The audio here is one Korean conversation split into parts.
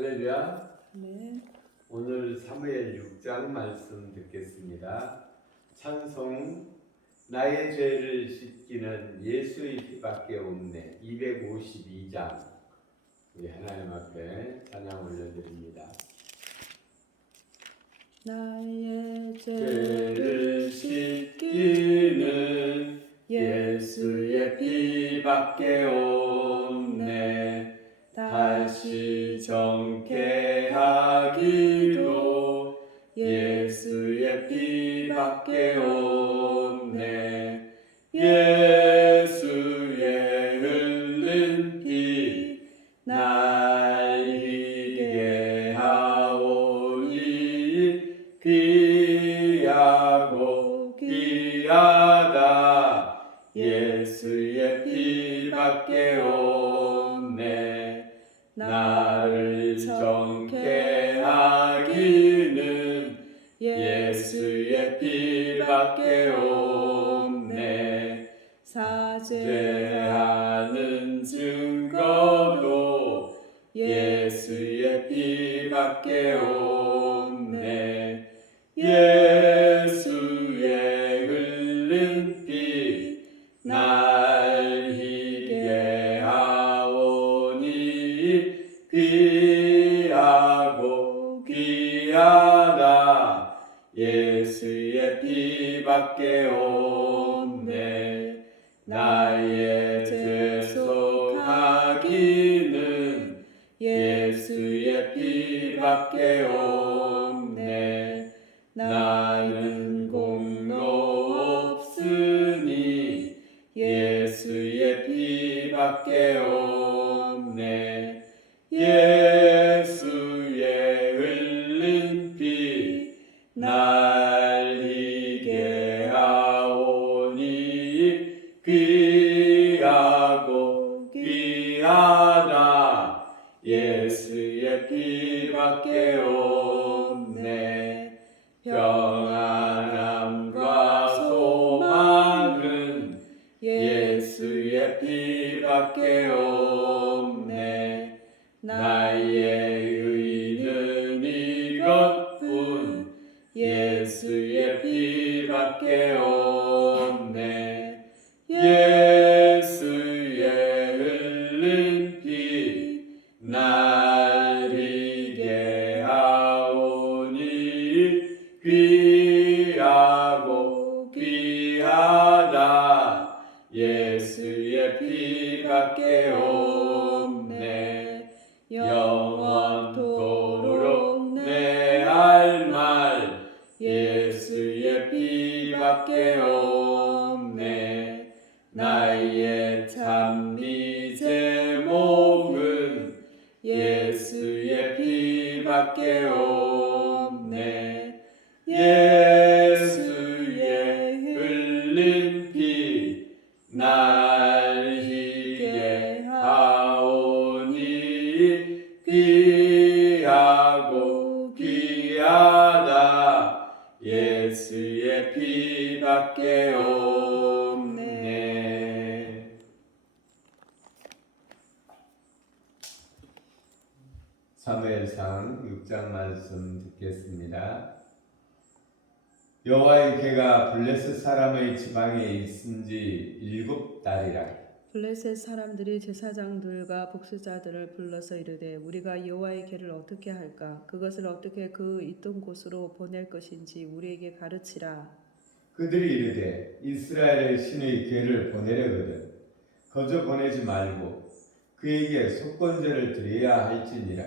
할렐루야. 네. 오늘 사무엘 6장 말씀 듣겠습니다. 찬송 나의 죄를 씻기는 예수의 피밖에 없네 252장 우리 하나님 앞에 찬양 올려드립니다. 나의 죄를 씻기는 예수의 피밖에 없네 다시 정케하기도 예수의 피밖에 없네 예수의 흘린 피 날 희게 하오니 귀하고 귀하다 예수의 피밖에 없네 나를 정케 하기는 예수의 피밖에 없네 사죄하는 증거도 예수의 피밖에 없네 예수의 흘린 피 날 희게 하오니 귀하고 귀하다 예수의 피밖에 없네 나의 죄 속하기는 예수의 피밖에 없네 나는 공로 없으니 예수의 피밖에 없네 예수의 흘린 피 날 희게 하오니 귀하고 귀하다 예수의 피밖에 없네 평안함과 소망은 예수의 피밖에 없네 나의 의는 이것뿐 예수의 피밖에 없네 예수의 흘린 피 날 희게 하오니 귀하고 귀하다 예수의 피밖에 없네 영원토록 내 할 말 예수의 피밖에 없네 나의 참미 제목은 예수의 피밖에 없네 예수의 흘린 피 날 희게 하오니 귀하고 귀하다 예수의 피밖에 없네. 사무엘상 6장 말씀 듣겠습니다. 여호와의 궤가 블레셋 사람의 지방에 있은지 7달이라. 블레셋 사람들이 제사장들과 복수자들을 불러서 이르되 우리가 여호와의 궤를 어떻게 할까 그것을 어떻게 그 있던 곳으로 보낼 것인지 우리에게 가르치라. 그들이 이르되 이스라엘의 신의 궤를 보내려거든 거저 보내지 말고 그에게 속건제를 드려야 할지니라.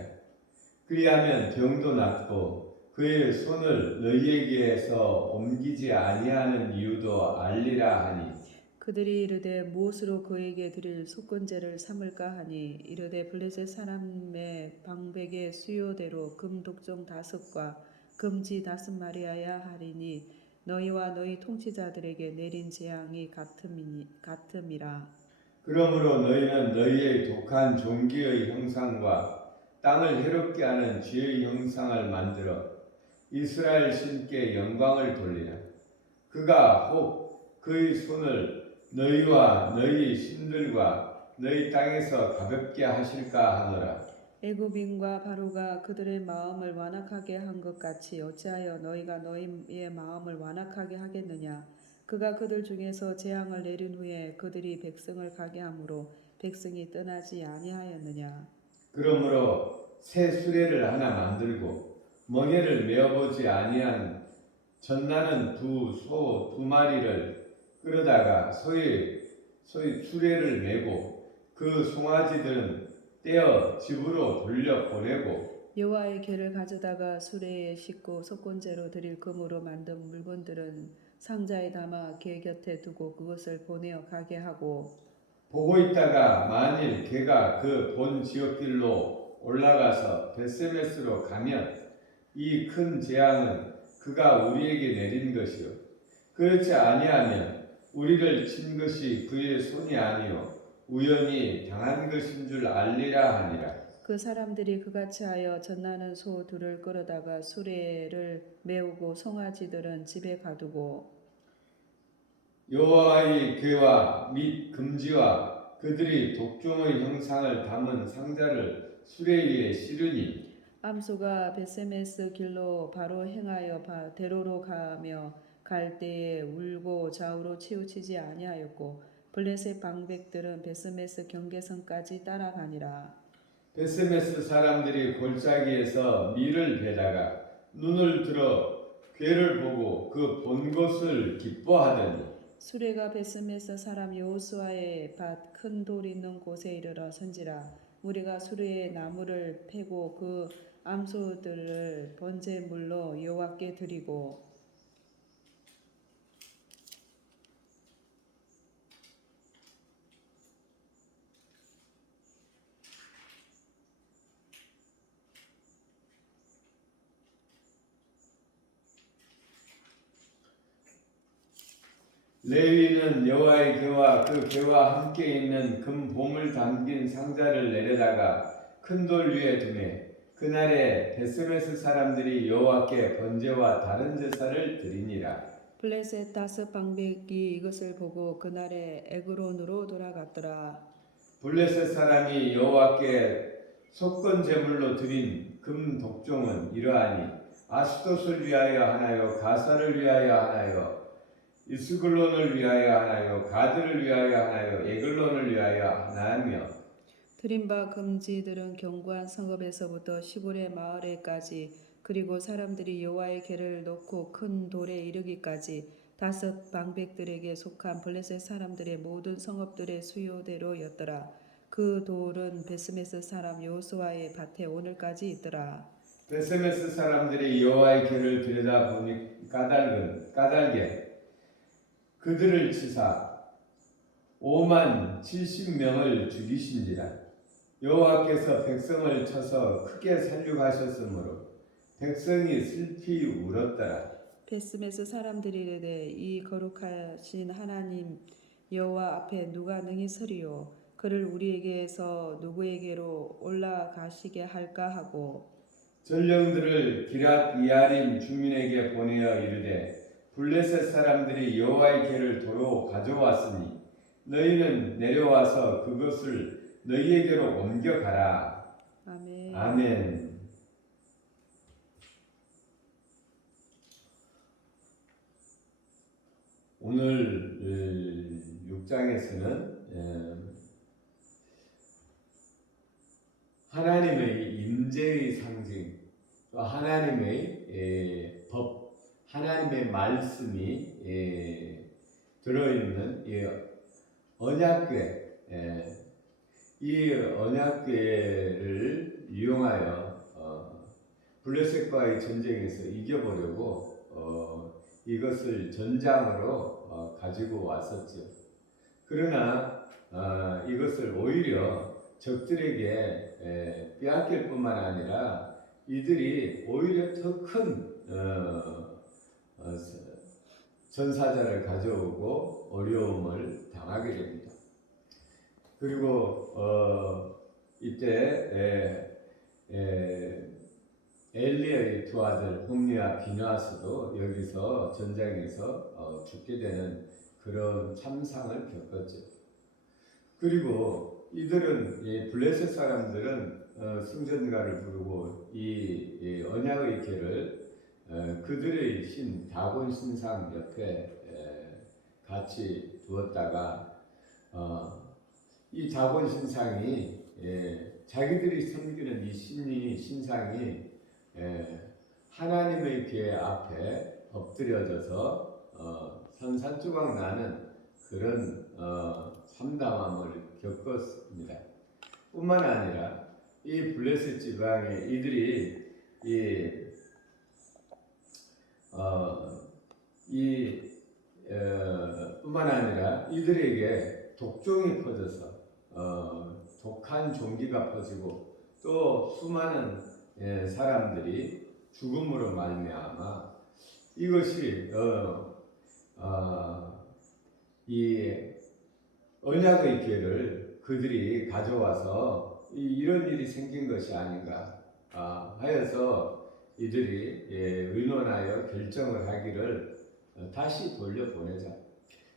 그리하면 병도 낫고 그의 손을 너희에게서 옮기지 아니하는 이유도 알리라 하니. 그들이 이르되 무엇으로 그에게 드릴 속건제를 삼을까 하니 이르되 블레셋 사람의 방백의 수요대로 금 독종 5과 금지 5마리아야 하리니 너희와 너희 통치자들에게 내린 재앙이 같음이라. 그러므로 너희는 너희의 독한 종기의 형상과 땅을 해롭게 하는 죄의 형상을 만들어 이스라엘 신께 영광을 돌리라. 그가 혹 그의 손을 너희와 너희 신들과 너희 땅에서 가볍게 하실까 하노라. 애굽인과 바로가 그들의 마음을 완악하게 한 것 같이 어찌하여 너희가 너희의 마음을 완악하게 하겠느냐. 그가 그들 중에서 재앙을 내린 후에 그들이 백성을 가게 함으로 백성이 떠나지 아니하였느냐. 그러므로 새 수레를 하나 만들고 멍에를 메어보지 아니한 전나는 두 소 두 마리를 끌어다가 소의 수레를 메고 그 송아지들은 떼어 집으로 돌려 보내고 여호와의 궤를 가져다가 수레에 싣고 속건제로 드릴 금으로 만든 물건들은 상자에 담아 궤 곁에 두고 그것을 보내어 가게 하고 보고 있다가 만일 걔가 그 본 지역길로 올라가서 베세메스로 가면 이 큰 재앙은 그가 우리에게 내린 것이요 그렇지 아니하면 우리를 친 것이 그의 손이 아니요 우연히 당한 것인 줄 알리라 하니라. 그 사람들이 그같이 하여 전나는 소 둘을 끌어다가 수레를 메우고 송아지들은 집에 가두고 여호와의 궤와 및 금지와 그들이 독종의 형상을 담은 상자를 수레 위에 실으니 암소가 베세메스 길로 바로 행하여 대로로 가며 갈 때에 울고 좌우로 치우치지 아니하였고 블레셋 방백들은 베세메스 경계선까지 따라가니라. 베세메스 사람들이 골짜기에서 밀을 베다가 눈을 들어 궤를 보고 그 본 것을 기뻐하더니 수레가 베스메스 사람 여호수아의 밭 큰 돌 있는 곳에 이르러 선지라. 우리가 수레에 나무를 패고 그 암소들을 번제물로 여호와께 드리고 레위는 여호와의 궤와 그 궤와 함께 있는 금 봉을 담긴 상자를 내려다가 큰 돌 위에 두매 그날에 베스메스 사람들이 여호와께 번제와 다른 제사를 드리니라. 블레셋 다섯 방백이 이것을 보고 그날에 에그론으로 돌아갔더라. 블레셋 사람이 여호와께 속건 제물로 드린 금 독종은 이러하니 아스돗을 위하여 하나요 가사를 위하여 하나요 이스글론을 위하여 하나요 가드를 위하여 하나요 에글론을 위하여 하나며 드린 바 금지들은 견고한 성읍에서부터 시골의 마을에까지 그리고 사람들이 여호와의 궤를 놓고 큰 돌에 이르기까지 다섯 방백들에게 속한 블레셋 사람들의 모든 성읍들의 수요대로였더라. 그 돌은 베스메스 사람 여호수아의 밭에 오늘까지 있더라. 베세메스 사람들이 여호와의 궤를 들여다보니 까닭에 그들을 치사 5만 70명을 죽이신지라. 여호와께서 백성을 쳐서 크게 살육하셨으므로 백성이 슬피 울었더라. 베스메스 사람들이 이르되 이 거룩하신 하나님 여호와 앞에 누가 능히 서리요 그를 우리에게서 누구에게로 올라가시게 할까 하고 전령들을 기랏 이야림 주민에게 보내어 이르되 블레셋 사람들이 여호와의 궤를 도로 가져왔으니 너희는 내려와서 그것을 너희에게로 옮겨가라. 아멘. 아멘. 오늘 6장에서는 하나님의 임재의 상징, 또 하나님의 법, 하나님의 말씀이 들어있는 이 언약궤, 이 언약궤를 이용하여 블레셋과의 전쟁에서 이겨보려고 이것을 전장으로 가지고 왔었죠. 그러나 이것을 오히려 적들에게 빼앗길 뿐만 아니라 이들이 오히려 더 큰 전사자를 가져오고 어려움을 당하게 됩니다. 그리고 이때 엘리의 두 아들 홈리와 비나스도 여기서 전장에서 죽게 되는 그런 참상을 겪었죠. 그리고 이들은 블레셋 사람들은 승전가를 부르고 이 언약의궤를 그들의 신 다곤 신상 옆에 같이 두었다가 이 다곤 신상이 자기들이 섬기는 이 신상이 하나님의 궤 앞에 엎드려져서 산산조각 나는 그런 참담함을 겪었습니다. 뿐만 아니라 이 블레셋 지방에 이들이 뿐만 아니라 이들에게 독종이 퍼져서 독한 종기가 퍼지고 또 수많은 사람들이 죽음으로 말미암아 이것이 이 언약의 궤를 그들이 가져와서 이런 일이 생긴 것이 아닌가 하여서 이들이 의논하여 결정을 하기를 다시 돌려보내자.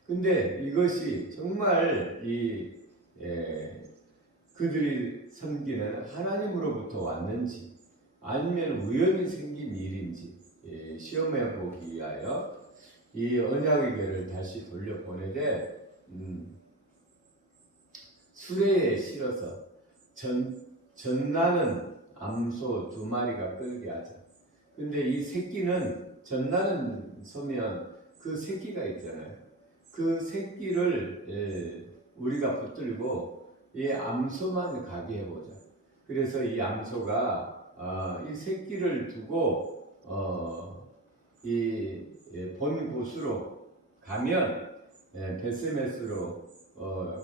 근데 이것이 정말 그들이 섬기는 하나님으로부터 왔는지 아니면 우연히 생긴 일인지 시험해 보기 위하여 이 언약의 궤를 다시 돌려보내되 수레에 실어서 전나는 암소 2마리가 끌게 하자. 근데 이 새끼는 전나는 소면 그 새끼가 있잖아요. 그 새끼를 우리가 붙들고 이 암소만 가게 해보자. 그래서 이 암소가 이 새끼를 두고 이 본 곳으로 가면 베스메스로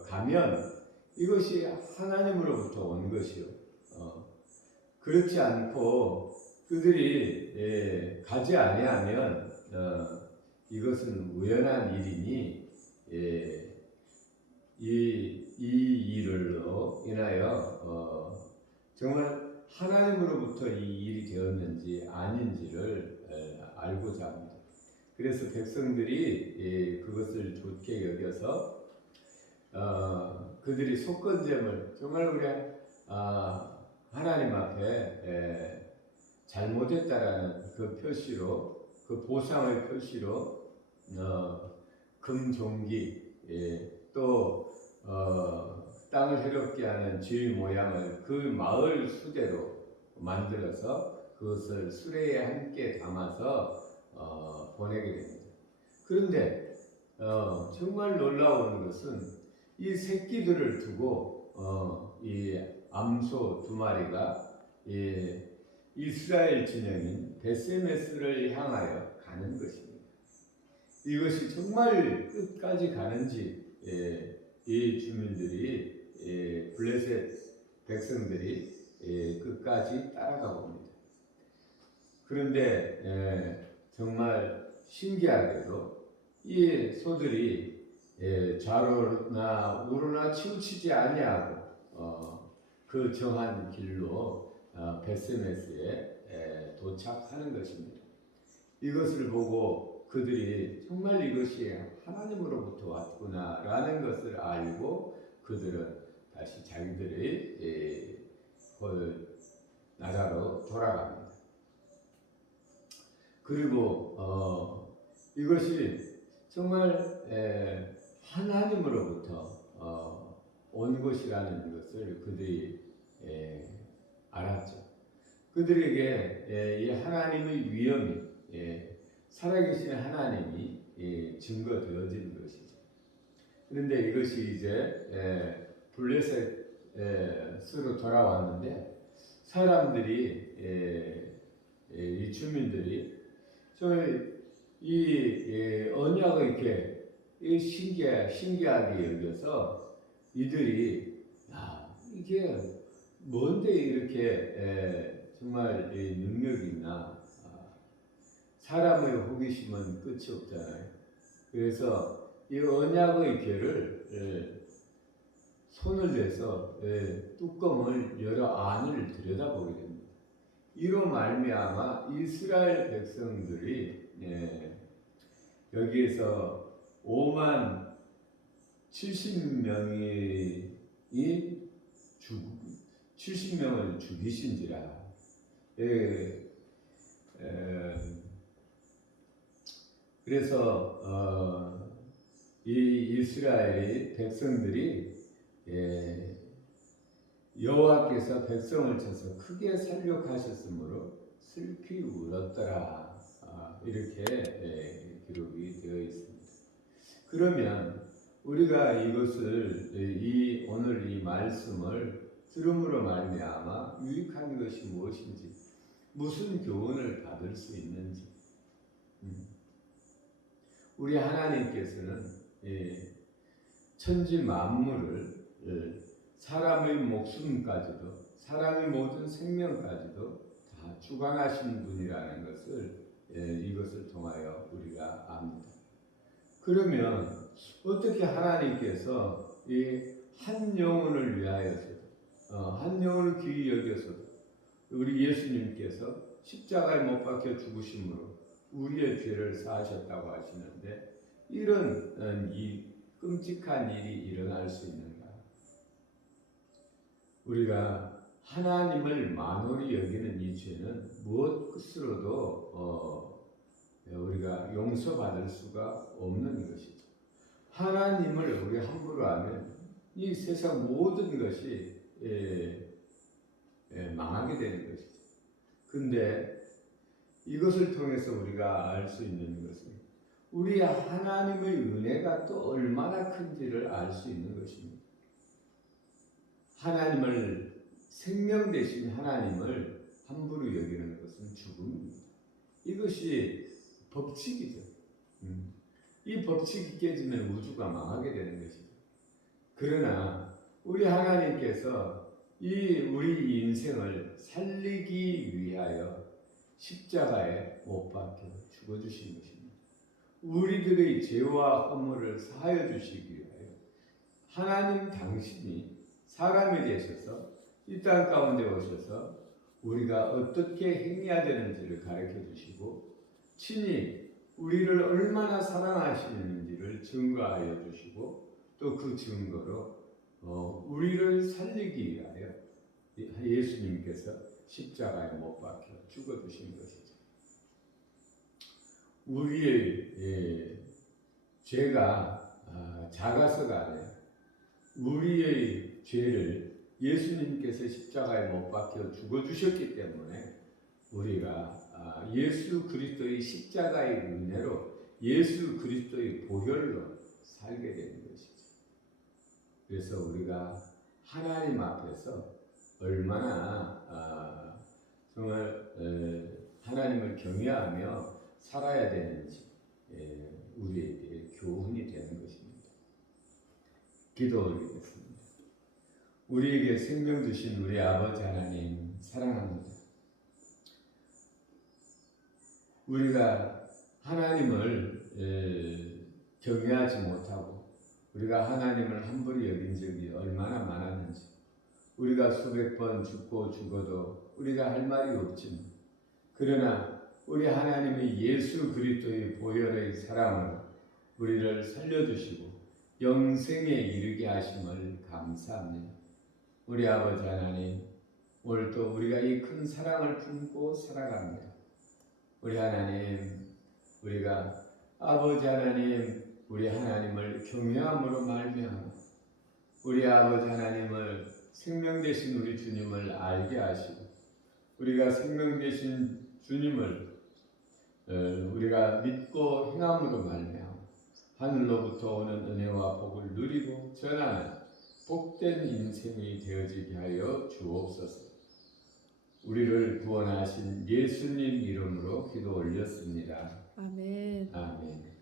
가면 이것이 하나님으로부터 온 것이요. 그렇지 않고 그들이 가지 아니하면 이것은 우연한 일이니 이 일로 인하여 정말 하나님으로부터 이 일이 되었는지 아닌지를 알고자 합니다. 그래서 백성들이 그것을 좋게 여겨서 그들이 속건제물 정말 우리 하나님 앞에 잘못했다라는 그 표시로 그 보상의 표시로 금종기 또 땅을 해롭게 하는 쥐 모양을 그 마을 수대로 만들어서 그것을 수레에 함께 담아서 보내게 됩니다. 그런데 정말 놀라운 것은 이 새끼들을 두고 이 암소 2마리가 이스라엘 진영인 베스메스를 향하여 가는 것입니다. 이것이 정말 끝까지 가는지 이 주민들이 블레셋 백성들이 끝까지 따라가 봅니다. 그런데 정말 신기하게도 이 소들이 좌로나 우로나 치우치지 아니하고 그 정한 길로 베스메스에 도착하는 것입니다. 이것을 보고 그들이 정말 이것이 하나님으로부터 왔구나라는 것을 알고 그들은 다시 자기들의 나라로 돌아갑니다. 그리고 이것이 정말 하나님으로부터 온 것이라는 것을 그들이 알았죠. 그들에게 이 하나님의 위엄이 살아계신 하나님이 증거되어진 것이죠. 그런데 이것이 이제 블레셋으로 돌아왔는데 사람들이 이 주민들이 이 언약의 궤 신기하게 여겨서 이들이 이게 뭔데 이렇게 정말 이 능력이 있나. 사람의 호기심은 끝이 없잖아요. 그래서 이 언약의 궤를 손을 대서 뚜껑을 열어 안을 들여다보게 됩니다. 이로 말미암아 이스라엘 백성들이 여기에서 5만 70명이 70명을 죽이신지라. 그래서 이 이스라엘 백성들이 여호와께서 백성을 쳐서 크게 살육하셨으므로 슬피 울었더라. 이렇게 기록이 되어 있습니다. 그러면 우리가 이것을 오늘 이 말씀을 들음으로 말미암아 유익한 것이 무엇인지, 무슨 교훈을 받을 수 있는지. 우리 하나님께서는 천지 만물을 사람의 목숨까지도, 사람의 모든 생명까지도 다 주관하신 분이라는 것을 이것을 통하여 우리가 압니다. 그러면 어떻게 하나님께서 이 한 영혼을 위하여서, 한 영혼을 귀히 여겨서 우리 예수님께서 십자가에 못 박혀 죽으심으로 우리의 죄를 사하셨다고 하시는데, 이런 이 끔찍한 일이 일어날 수 있는가? 우리가 하나님을 만홀히 여기는 이 죄는 무엇으로도 우리가 용서받을 수가 없는 것이죠. 하나님을 우리 함부로 하면 이 세상 모든 것이 망하게 되는 것이죠. 근데 이것을 통해서 우리가 알 수 있는 것은 우리 하나님의 은혜가 또 얼마나 큰지를 알 수 있는 것입니다. 하나님을, 생명 되신 하나님을 함부로 여기는 것은 죽음입니다. 이것이 법칙이죠. 이 법칙이 깨지면 우주가 망하게 되는 것이죠. 그러나 우리 하나님께서 우리 인생을 살리기 위하여 십자가에 못 박혀 죽어주신 것입니다. 우리들의 죄와 허물을 사하여 주시기 위하여 하나님 당신이 사람이 되셔서 이 땅 가운데 오셔서 우리가 어떻게 행해야 되는지를 가르쳐 주시고, 친히 우리를 얼마나 사랑하시는지를 증거하여 주시고, 또 그 증거로 우리를 살리기 위하여 예수님께서 십자가에 못 박혀 죽어 주신 것이죠. 우리의 죄가 작아서가 아니라 우리의 죄를 예수님께서 십자가에 못 박혀 죽어 주셨기 때문에 우리가 예수 그리스도의 십자가의 은혜로, 예수 그리스도의 보혈로 살게 되는 것이죠. 그래서 우리가 하나님 앞에서 얼마나 정말 하나님을 경외하며 살아야 되는지 우리에게 교훈이 되는 것입니다. 기도 올리겠습니다. 우리에게 생명 주신 우리 아버지 하나님 사랑합니다. 우리가 하나님을 경외하지 못하고 우리가 하나님을 함부로 여긴 적이 얼마나 많았는지, 우리가 수백 번 죽고 죽어도 우리가 할 말이 없지만, 그러나 우리 하나님의 예수 그리스도의 보혈의 사랑으로 우리를 살려주시고 영생에 이르게 하심을 감사합니다. 우리 아버지 하나님, 오늘도 우리가 이 큰 사랑을 품고 살아갑니다. 우리 하나님, 우리가 아버지 하나님, 우리 하나님을 경외함으로 말미암아 우리 아버지 하나님을, 생명 되신 우리 주님을 알게 하시고, 우리가 생명 되신 주님을 우리가 믿고 행함으로 말미암아 하늘로부터 오는 은혜와 복을 누리고 전하는 복된 인생이 되어지게 하여 주옵소서. 우리를 구원하신 예수님 이름으로 기도 올렸습니다. 아멘. 아멘.